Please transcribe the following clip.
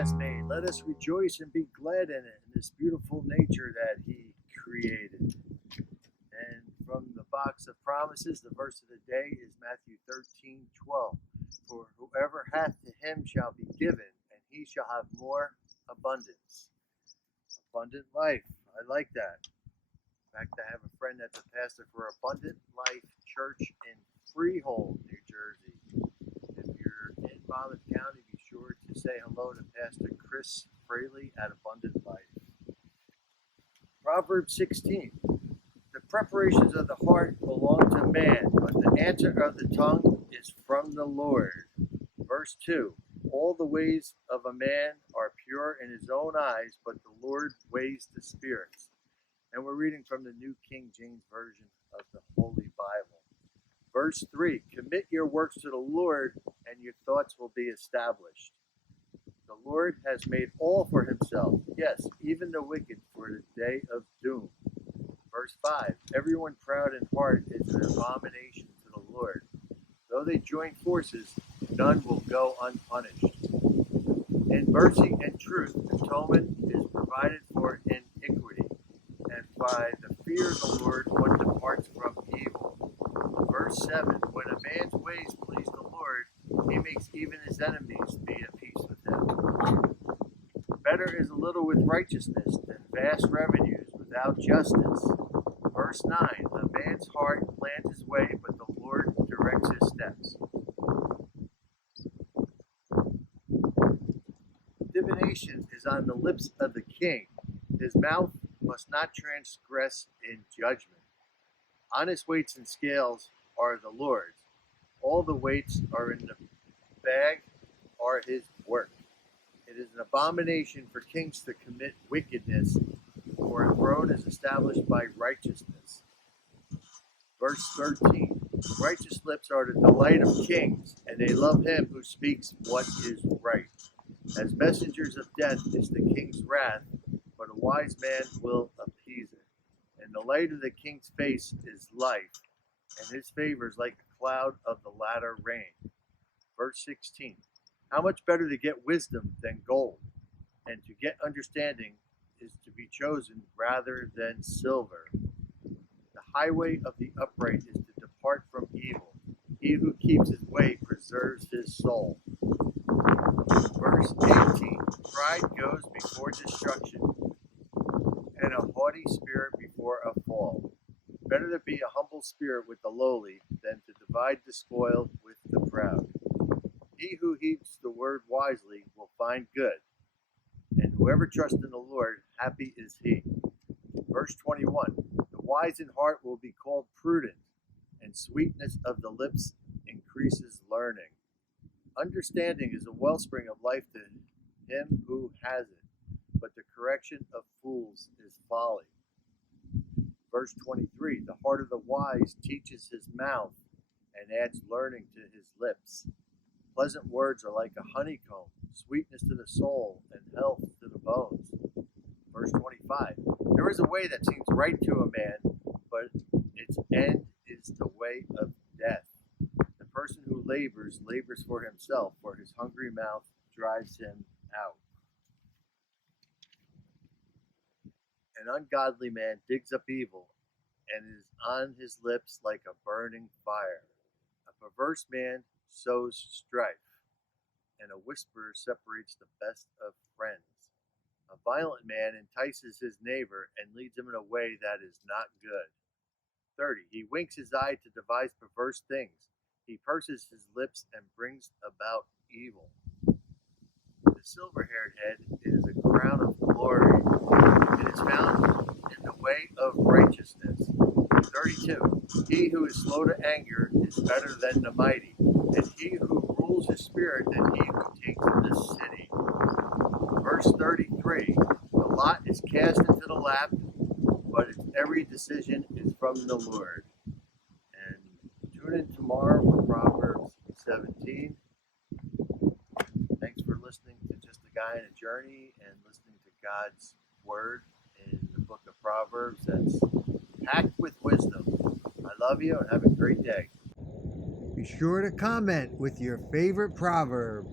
has made. Let us rejoice and be glad in it, in this beautiful nature that He created. And from the box of promises, the verse of the day is Matthew 13:12. For whoever hath to him shall be given, and he shall have more abundance. Abundant life. I like that. In fact, I have a friend that's a pastor for Abundant Life Church in Freehold, New Jersey. If you're in Monmouth County, be sure to say hello to Pastor Chris Fraley at Abundant Life. Proverbs 16. The preparations of the heart belong to man, but the answer of the tongue is from the Lord. Verse 2. All the ways of a man are pure in his own eyes, but the Lord weighs the spirits. And we're reading from the New King James Version of the Holy Bible. Verse 3. Commit your works to the Lord, and your thoughts will be established. The Lord has made all for himself, yes, even the wicked for the day of doom. Verse 5, everyone proud in heart is an abomination to the Lord. Though they join forces, none will go unpunished. In mercy and truth, atonement is provided for iniquity, and by the fear of the Lord one departs from evil. Verse 7, when a man's ways please the Lord, he makes even his enemies be at peace with him. Better is a little with righteousness than vast revenues without justice. Verse 9, a man's heart plans his way, but the Lord directs his steps. Divination is on the lips of the king. His mouth must not transgress in judgment. Honest weights and scales are the Lord's. All the weights are in the bag are his work. It is an abomination for kings to commit wickedness, for a throne is established by righteousness. Verse 13. Righteous lips are the delight of kings, and they love him who speaks what is right. As messengers of death is the king's wrath, but a wise man will appease it. And the light of the king's face is life, and his favor is like a cloud of the latter rain. Verse 16. How much better to get wisdom than gold, and to get understanding is to be chosen rather than silver. The highway of the upright is to depart from evil. He who keeps his way preserves his soul. Verse 18. Pride goes before destruction, and a haughty spirit before a fall. Better to be a humble spirit with the lowly than to divide the spoil with the proud. He who heeds the word wisely will find good, and whoever trusts in the Lord, happy is he. Verse 21, the wise in heart will be called prudent, and sweetness of the lips increases learning. Understanding is a wellspring of life to him who has it, but the correction of fools is folly. Verse 23, the heart of the wise teaches his mouth, and adds learning to his lips. Pleasant words are like a honeycomb, sweetness to the soul, and health to the bones. Verse 25. There is a way that seems right to a man, but its end is the way of death. The person who labors for himself, for his hungry mouth drives him out. An ungodly man digs up evil, and is on his lips like a burning fire. A perverse man sows strife, and a whisperer separates the best of friends. A violent man entices his neighbor and leads him in a way that is not good. 30. He winks his eye to devise perverse things. He purses his lips and brings about evil. The silver-haired head is a crown of glory. It is found in the way of righteousness. 32. He who is slow to anger is better than the mighty, and he who rules his spirit than he who takes the city. Verse 33. The lot is cast into the lap, but its every decision is from the Lord. And tune in tomorrow for Proverbs 17. Thanks for listening to Just a Guy in a Journey and listening to God's Word in the book of Proverbs that's packed with wisdom. I love you and have a great day. Be sure to comment with your favorite proverb.